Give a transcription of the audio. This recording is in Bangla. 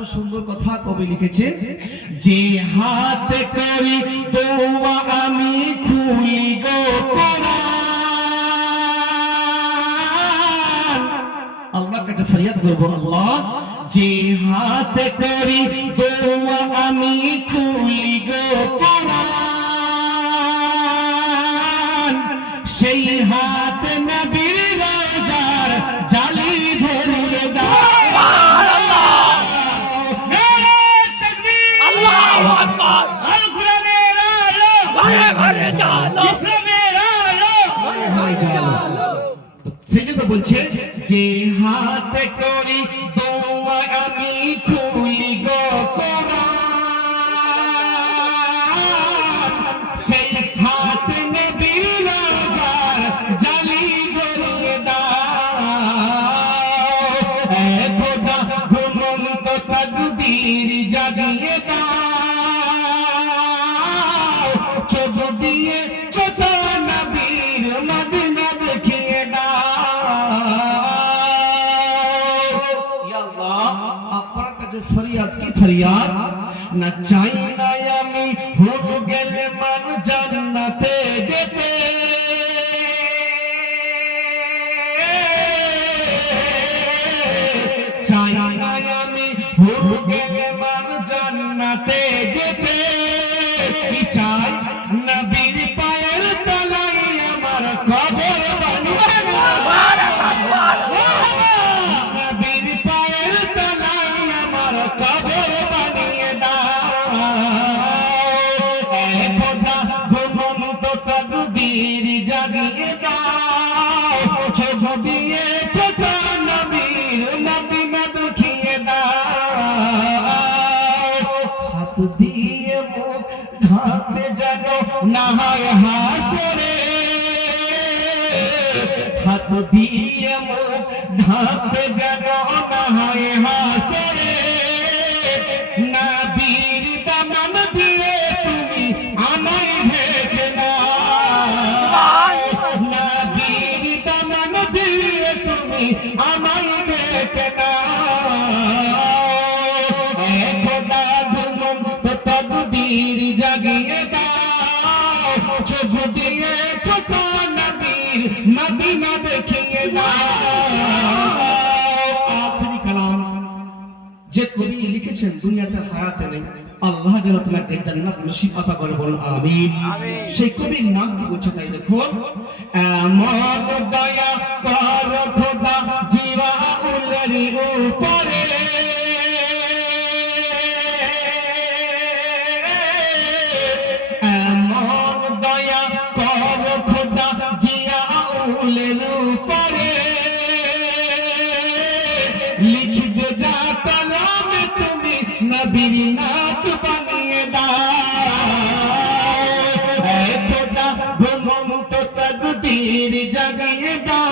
আরো সুন্দর কথা কবি লিখেছে, যে হাতে করি দোয়া আমি খুলি গো কোরআন। আল্লাহর কাছে ফরিয়াদ করব, আল্লাহ যে হাতে করি দোয়া আমি খুলি গো কোরআন, সেই হাত নবীর রোজার জালি ধরিয়ে দাও। সেজন্য বলছে যে হাতে করি দোয়া আমি খুলি গো কোরআন, সেই হাত নবীর রোজার জালি ধরিয়ে দাও। এ খোদা ঘুমন্ত তাকদীর জাগিয়ে দাও, চোখ দিয়ে ছোট নবীর মদিনা দেখিয়ে দাও। ইয়া আল্লাহ, আপনার কাছে ফরিয়াদ কি ফরিয়াদ, না চাই না আমি হয়ে গেলে মান জান্নাতে যেতে, চাই না আমি হয়ে গেলে মান জান্নাতে যেতে, কি চাই নবীর পায়ের তলায় আমার কবর বানিয়ে দাও, নবীর পায়ের তলায় আমার কবর বানিয়ে দাও। এ খোদা ঘুমন্ত তাকদীর জাগিয়ে দাও, চোখ দিয়ে ছোট নবীর মদিনা দেখিয়ে দাও। হাত দিয়ে মুখ ঢাকতে যেন না হয় হাসরে, হাত দিয়ে মুখ ঢাকতে যেন না হয় হাসরে, নবীর দামান দিয়ে তুমি আমায় ঢেকে নাও, নবীর দামান দিয়ে তুমি আমায় ঢেকে নাও। এ খোদা ঘুমন্ত তাকদীর জাগিয়ে দাও, চোখ দিয়ে ছোট নবীর মদিনা দেখিয়ে দাও। আখেরি কালাম যে কবি লিখেছেন দুনিয়াতে হায়াতে নেই, আল্লাহ যেন তোমাকে জান্নাত নসিব আতা করে, বলুন আমিন। সেই কবির নাম কি বলছে তাই দেখুন, এমন দয়া কর খোদা জিওয়াউলের উপরে, এমন দয়া কর খোদা জিওয়াউলের উপরে, লিখবে যা কলমে তুমি নবীর নাত বানিয়ে দাও। এ খোদা ঘুমন্ত তাকদীর জাগিয়ে দাও,